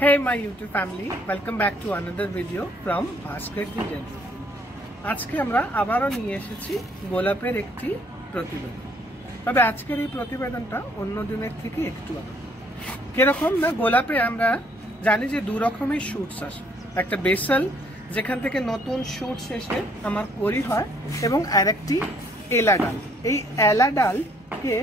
Hey my YouTube family, welcome back to another video from Basket Design. আজকে আমরা আবারও নিয়ে এসেছি গোলাপের একটি প্রতিবেদন। তবে আজকের এই প্রতিবেদনটা অন্য দিনের থেকে একটু আলাদা। কিরকম না, গোলাপে আমরা জানি যে দু রকমের শুটস আসে, একটা বেসাল যেখান থেকে নতুন শুটস এসে আমার করি হয়, এবং আরেকটি এলাডাল। এই এলাডালকে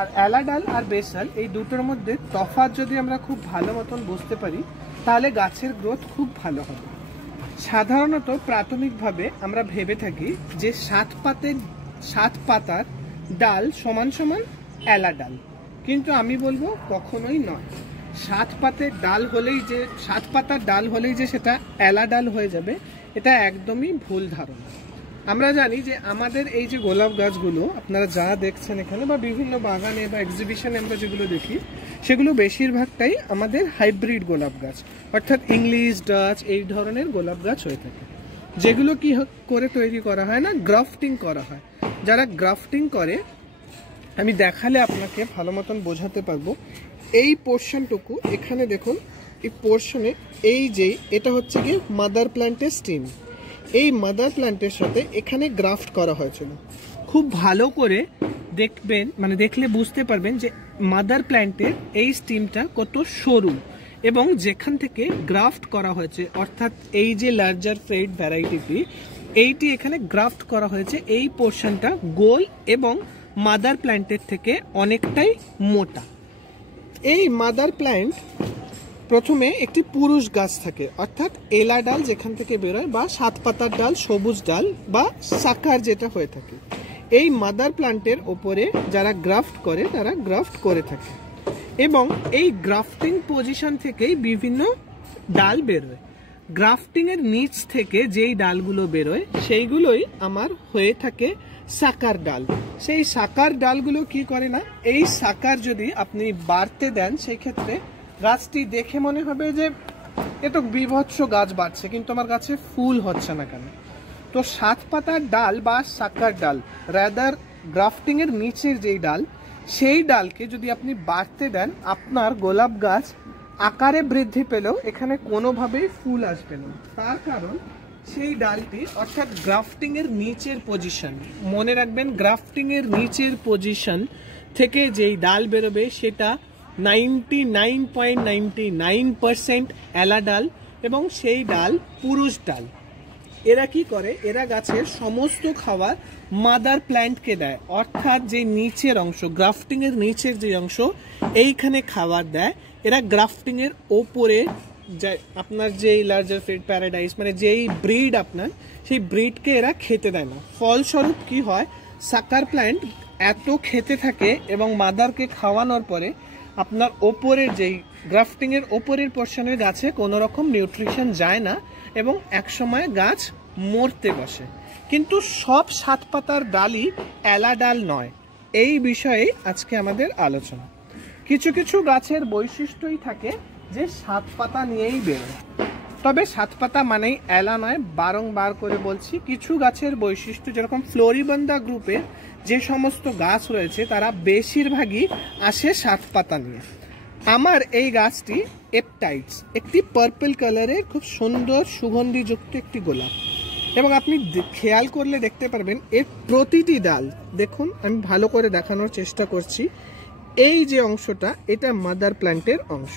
আর এলাডাল আর বেসাল এই দুটোর মধ্যে তফাৎ যদি আমরা খুব ভালো মতন বুঝতে পারি তাহলে গাছের গ্রোথ খুব ভালো হবে। সাধারণত প্রাথমিকভাবে আমরা ভেবে থাকি যে সাত পাতার ডাল সমান সমান এলাডাল, কিন্তু আমি বলবো কখনোই নয়। সাত পাতার ডাল হলেই যে সেটা এলাডাল হয়ে যাবে, এটা একদমই ভুল ধারণা। আমরা জানি যে আমাদের এই যে গোলাপ গাছগুলো আপনারা যা দেখছেন এখানে বা বিভিন্ন বাগানে বা এক্সিবিশনে আমরা যেগুলো দেখি, সেগুলো বেশিরভাগটাই আমাদের হাইব্রিড গোলাপ গাছ, অর্থাৎ ইংলিশ, ডাচ এই ধরনের গোলাপ গাছ হয়ে থাকে, যেগুলো কি করে তৈরি করা হয় না, গ্রাফটিং করা হয়। যারা গ্রাফটিং করে আমি দেখালে আপনাকে ভালো মতন বোঝাতে পারবো। এই পোর্শনটুকু এখানে দেখুন, এই পোর্শনে এই যে এটা হচ্ছে কি মাদার প্ল্যান্টের স্টিম, এই মাদার প্ল্যান্টের সাথে এখানে গ্রাফট করা হয়েছিল। খুব ভালো করে দেখবেন, মানে দেখলে বুঝতে পারবেন যে মাদার প্ল্যান্টের এই স্টিমটা কত সরু, এবং যেখান থেকে গ্রাফট করা হয়েছে অর্থাৎ এই যে লার্জার ফ্রেড ভ্যারাইটিটি, এইটি এখানে গ্রাফট করা হয়েছে। এই পোর্শনটা গোল এবং মাদার প্ল্যান্টের থেকে অনেকটাই মোটা। এই মাদার প্ল্যান্ট প্রথমে একটি পুরুষ গাছ থাকে, অর্থাৎ এলা ডাল যেখান থেকে বেরোয়, বা সাত পাতার ডাল, সবুজ ডাল বা সাকার যেটা হয়ে থাকে। এই মাদার প্ল্যান্টের ওপরে যারা গ্রাফট করে তারা গ্রাফট করে থাকে, এবং এই গ্রাফটিং পজিশন থেকেই বিভিন্ন ডাল বেরোয়। গ্রাফটিং এর নিচ থেকে যেই ডালগুলো বেরোয় সেইগুলোই আমার হয়ে থাকে সাকার ডাল। সেই সাকার ডালগুলো কি করে না, এই সাকার যদি আপনি বাড়তে দেন সেই ক্ষেত্রে গাছটি দেখে মনে হবে যে এত বিভৎস গাছ বাড়ছে, কিন্তু আমার গাছে ফুল হচ্ছে না কেন। তো সাত পাতার ডাল বা সাকার ডাল, রাদার গ্রাফটিং এর নিচের যেই ডাল, সেই ডালকে যদি আপনি বাড়তে দেন, আপনার গোলাপ গাছ আকারে বৃদ্ধি পেলেও এখানে কোনোভাবেই ফুল আসবে না। তার কারণ সেই ডালটি অর্থাৎ গ্রাফটিং এর নিচের পজিশন, মনে রাখবেন গ্রাফটিং এর নিচের পজিশন থেকে যেই ডাল বেরোবে সেটা 99.99% এলা ডাল, এবং সেই ডাল পুরুষ ডাল। এরা কি করে, এরা গাছের সমস্ত খাবার মাদার প্ল্যান্টকে দেয়, অর্থাৎ যে নিচের অংশ, গ্রাফটিং এর নিচের যে অংশ, এইখানে খাবার দেয়। এরা গ্রাফটিং এর ওপরে আপনার যেই লার্জার ফ্রেড প্যারাডাইস, মানে যেই ব্রিড আপনার, সেই ব্রিডকে এরা খেতে দেয় না। ফলস্বরূপ কি হয়, সাকার প্ল্যান্ট এত খেতে থাকে এবং মাদারকে খাওয়ানোর পরে আপনার ওপরের যেই গ্রাফটিং এর ওপরের পোর্শনের গাছে কোনো রকম নিউট্রিশন যায় না, এবং একসময় গাছ মরতে বসে। কিন্তু সব সাত পাতার ডালই এলা ডাল নয়, এই বিষয়ে আজকে আমাদের আলোচনা। কিছু কিছু গাছের বৈশিষ্ট্যই থাকে যে সাত পাতা নিয়েই বেরোয়, তবে সাত পাতা মানেই এলা নয়, বারংবার করে বলছি। কিছু গাছের বৈশিষ্ট্য, যেরকম ফ্লোরিবান্দা গ্রুপের যে সমস্ত গাছ রয়েছে তারা বেশিরভাগই আসে সাত পাতা নিয়ে। আমার এই গাছটি এপটাইটস, একটি পার্পল কালারের খুব সুন্দর সুগন্ধিযুক্ত একটি গোলাপ, এবং আপনি খেয়াল করলে দেখতে পারবেন এর প্রতিটি ডাল, দেখুন আমি ভালো করে দেখানোর চেষ্টা করছি, এই যে অংশটা এটা মাদার প্ল্যান্টের অংশ,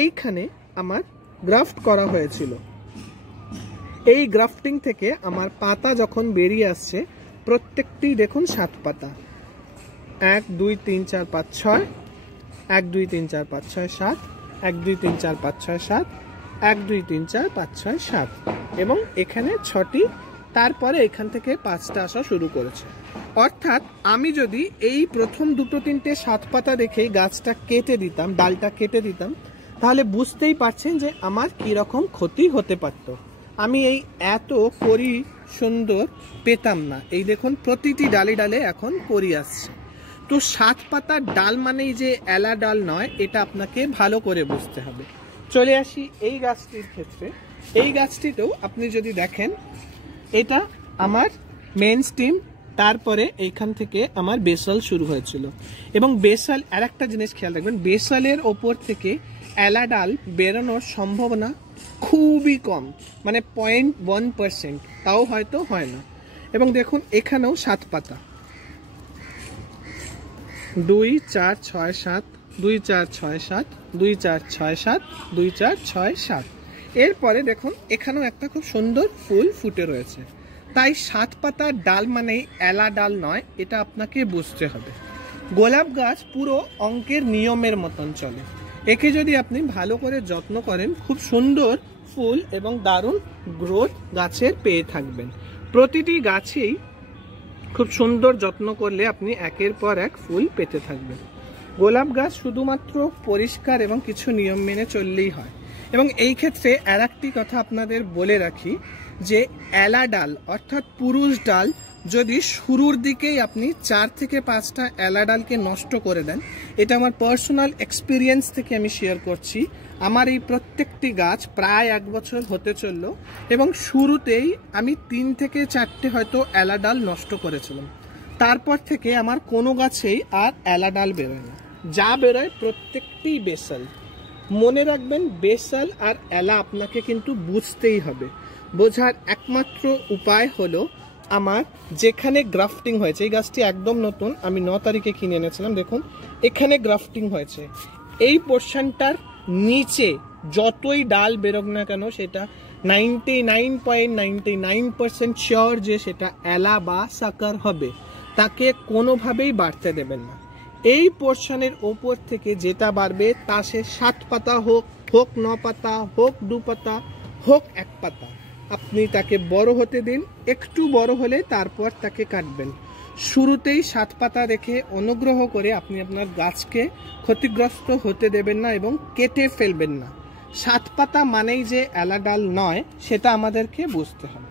এইখানে আমার গ্রাফট করা হয়েছিল। এই গ্রাফটিং থেকে আমার পাতা যখন বেরিয়ে আসছে, প্রত্যেকটি দেখুন সাত পাতা, 1 2 3 4 5 6, 1 2 3 4 5 6 7, 1 2 3 4 5 6 7, 1 2 3 4 5 6 7, এবং এখানে 6টি, তারপরে এখান থেকে 5টা আসা শুরু করেছে। অর্থাৎ আমি যদি এই প্রথম দুটো তিনটে সাত পাতা দেখেই গাছটা কেটে দিতাম, ডালটা কেটে দিতাম, তাহলে বুঝতেই পারছেন যে আমার কি রকম ক্ষতি হতে পারত। আমি এই এত করি সুন্দর পেতাম না। এই দেখুন প্রতিটি ডালে ডালে এখন করি আসছে। তো সাত পাতার ডাল মানেই যে এলা ডাল নয়, এটা আপনাকে ভালো করে বুঝতে হবে। চলে আসি এই গাছটির ক্ষেত্রে। এই গাছটিতেও আপনি যদি দেখেন, এটা আমার মেন স্টিম, তারপরে এইখান থেকে আমার বেসাল শুরু হয়েছিল, এবং বেসাল, আর একটা জিনিস খেয়াল রাখবেন, বেসালের ওপর থেকে এলা ডাল বেরোনোর সম্ভাবনা খুবই কম, মানে 0.1%, তাও হয়তো হয় না। এবং দেখুন এখানেও 7 পাতা, 2 4 6 7, 2 4 6 7, 2 4 6 7, 2 4 6 7। এরপরে দেখুন এখানেও একটা খুব সুন্দর ফুল ফুটে রয়েছে। তাই 7 পাতার ডাল মানেই এলা ডাল নয়, এটা আপনাকে বুঝতে হবে। গোলাপ গাছ পুরো অঙ্কের নিয়মের মতন চলে। একে যদি আপনি ভালো করে যত্ন করেন, খুব সুন্দর ফুল এবং দারুণ গ্রোথ গাছের পেয়ে থাকবেন। প্রতিটি গাছেই খুব সুন্দর যত্ন করলে আপনি একের পর এক ফুল পেতে থাকবেন। গোলাপ গাছ শুধুমাত্র পরিষ্কার এবং কিছু নিয়ম মেনে চললেই হয়। এবং এই ক্ষেত্রে আর একটি কথা আপনাদের বলে রাখি যে এলা ডাল অর্থাৎ পুরুষ ডাল যদি শুরুর দিকেই আপনি 4 থেকে 5টা এলা ডালকে নষ্ট করে দেন, এটা আমার পার্সোনাল এক্সপিরিয়েন্স থেকে আমি শেয়ার করছি। আমার এই প্রত্যেকটি গাছ প্রায় 1 বছর হতে চললো এবং শুরুতেই আমি 3 থেকে 4টে হয়তো এলা ডাল নষ্ট করেছিলাম। তারপর থেকে আমার কোনো গাছেই আর এলা ডাল বেরোয় না, যা বেরোয় প্রত্যেকটি বেসাল। মনে রাখবেন বেসাল আর এলা আপনাকে কিন্তু বুঝতেই হবে। বোঝার একমাত্র উপায় হলো আমার যেখানে গ্রাফটিং হয়েছে, এই গাছটি একদম নতুন, আমি 9 তারিখে কিনে এনেছিলাম। দেখুন এখানে গ্রাফটিং হয়েছে, এই পোর্শনটার নিচে যতই ডাল বেরোক না কেন সেটা 99.99% শিওর যে সেটা এলা বা সাকার হবে, তাকে কোনোভাবেই বাড়তে দেবেন না। এই পোর্শনের ওপর থেকে যেটা বাড়বে তা সে 7 পাতা হোক, 9 পাতা হোক, 2 পাতা হোক, 1 পাতা, আপনি তাকে বড় হতে দিন। একটু বড় হলে তারপর তাকে কাটবেন। শুরুতেই 7 পাতা রেখে অনুগ্রহ করে আপনি আপনার গাছকে ক্ষতিগ্রস্ত হতে দেবেন না এবং কেটে ফেলবেন না। 7 পাতা মানেই যে এলা ডাল নয়, সেটা আমাদেরকে বুঝতে হবে।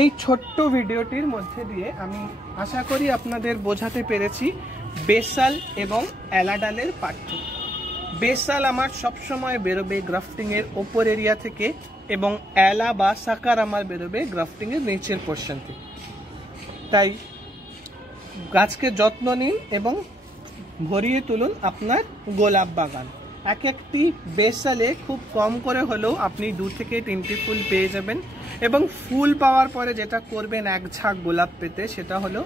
এই ছোট্ট ভিডিওটির মধ্যে দিয়ে আমি আশা করি আপনাদের বোঝাতে পেরেছি বেসাল এবং এলা ডালের পার্থক্য। বেসাল আমার সবসময় বেরোবে গ্রাফটিংয়ের ওপর এরিয়া থেকে এবং এলা বা সাকার আমার বেরোবে গ্রাফটিংয়ের নিচের পোর্শন থেকে। তাই গাছকে যত্ন নিন এবং ভরিয়ে তুলুন আপনার গোলাপ বাগান। এক একটি বেসালে খুব কম করে হলেও আপনি 2 থেকে 3টি ফুল পেয়ে যাবেন। এবং ফুল পাওয়ার পরে যেটা করবেন এক ঝাঁক গোলাপ পেতে, সেটা হলো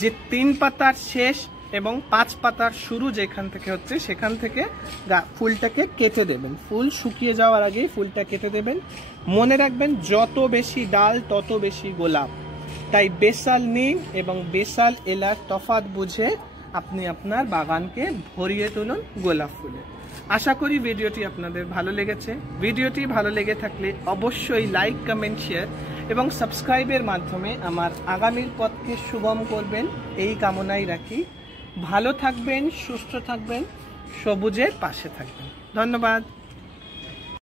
যে 3 পাতার শেষ এবং 5 পাতার শুরু যেখান থেকে হচ্ছে সেখান থেকে ফুলটাকে কেটে দেবেন। ফুল শুকিয়ে যাওয়ার আগেই ফুলটা কেটে দেবেন। মনে রাখবেন যত বেশি ডাল তত বেশি গোলাপ। তাই বেসাল নিন এবং বেসাল এলার তফাৎ বুঝে আপনি আপনার বাগানকে ভরিয়ে তুলুন গোলাপ ফুলে। আশা করি ভিডিওটি আপনাদের ভালো লেগেছে। ভিডিওটি ভালো লেগে থাকলে অবশ্যই লাইক, কমেন্ট, শেয়ার এবং সাবস্ক্রাইবের মাধ্যমে আমার আগামীর পথকে সুগম করবেন, এই কামনাই রাখি। ভালো থাকবেন, সুস্থ থাকবেন, সবুজের পাশে থাকবেন। ধন্যবাদ।